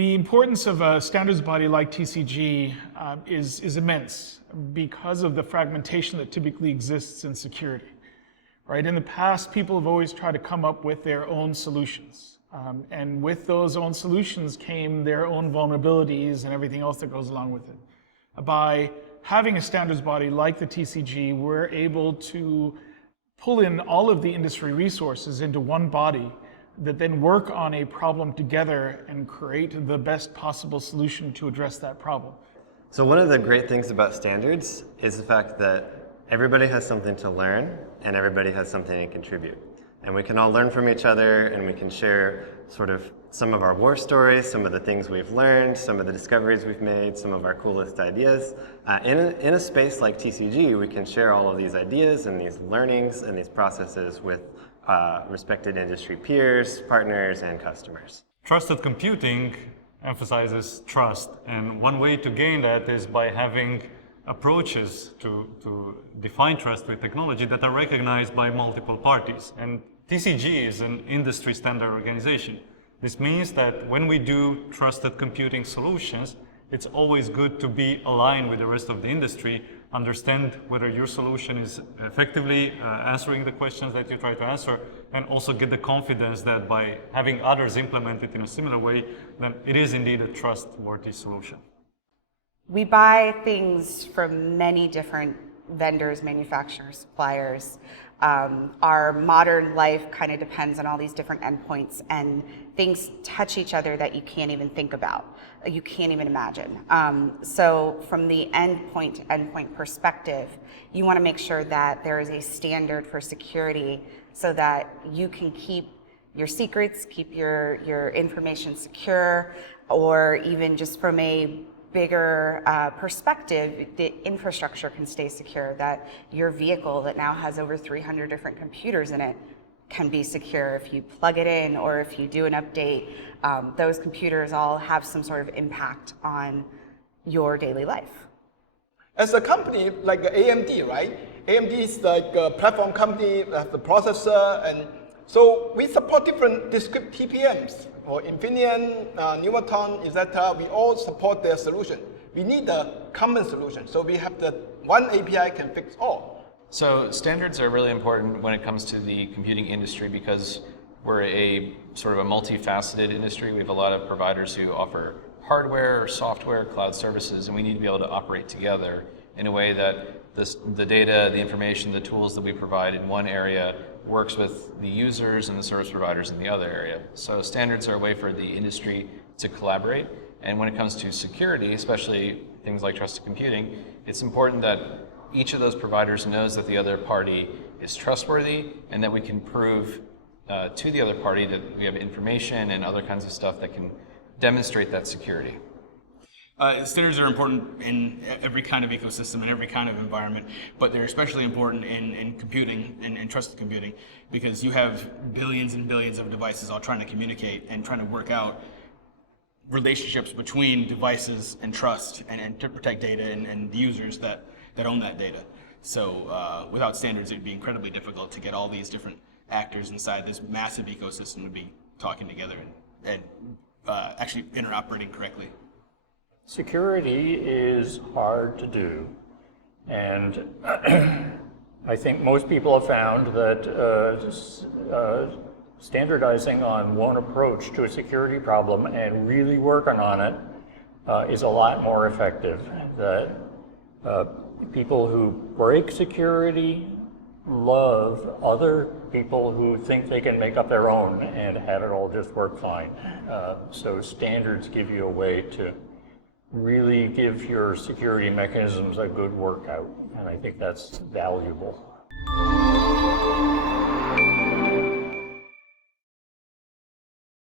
The importance of a standards body like TCG is immense because of the fragmentation that typically exists in security. Right? In the past, people have always tried to come up with their own solutions. And with those own solutions came their own vulnerabilities and everything else that goes along with it. By having a standards body like the TCG, we're able to pull in all of the industry resources into one body that then work on a problem together and create the best possible solution to address that problem. So one of the great things about standards is the fact that everybody has something to learn and everybody has something to contribute. And we can all learn from each other and we can share sort of some of our war stories, some of the things we've learned, some of the discoveries we've made, some of our coolest ideas. In a space like TCG, we can share all of these ideas and these learnings and these processes with respected industry peers, partners, and customers. Trusted computing emphasizes trust, and one way to gain that is by having approaches to define trust with technology that are recognized by multiple parties. And TCG is an industry standard organization. This means that when we do trusted computing solutions, it's always good to be aligned with the rest of the industry, understand whether your solution is effectively answering the questions that you try to answer, and also get the confidence that by having others implement it in a similar way, then it is indeed a trustworthy solution. We buy things from many different vendors, manufacturers, suppliers. Our modern life kind of depends on all these different endpoints, and things touch each other that you can't even think about, you can't even imagine. So from the endpoint to endpoint perspective, you want to make sure that there is a standard for security so that you can keep your secrets, keep your information secure, or even just from a bigger perspective, the infrastructure can stay secure, that your vehicle that now has over 300 different computers in it can be secure. If you plug it in or if you do an update, those computers all have some sort of impact on your daily life. As a company like AMD, right? AMD is like a platform company, the processor, and so we support different discrete TPMs. For Infineon, Nuvoton, etc., we all support their solution. We need a common solution, so we have the one API can fix all. So standards are really important when it comes to the computing industry because we're a sort of a multifaceted industry. We have a lot of providers who offer hardware, software, cloud services, and we need to be able to operate together in a way that the data, the information, the tools that we provide in one area works with the users and the service providers in the other area. So standards are a way for the industry to collaborate. And when it comes to security, especially things like trusted computing, it's important that each of those providers knows that the other party is trustworthy and that we can prove to the other party that we have information and other kinds of stuff that can demonstrate that security. Standards are important in every kind of ecosystem and every kind of environment, but they're especially important in computing and trusted computing because you have billions and billions of devices all trying to communicate and trying to work out relationships between devices and trust and to protect data and the users that own that data. So without standards, it'd be incredibly difficult to get all these different actors inside this massive ecosystem to be talking together and actually interoperating correctly. Security is hard to do, and I think most people have found that standardizing on one approach to a security problem and really working on it is a lot more effective. That people who break security love other people who think they can make up their own and have it all just work fine. So standards give you a way to really give your security mechanisms a good workout, and I think that's valuable.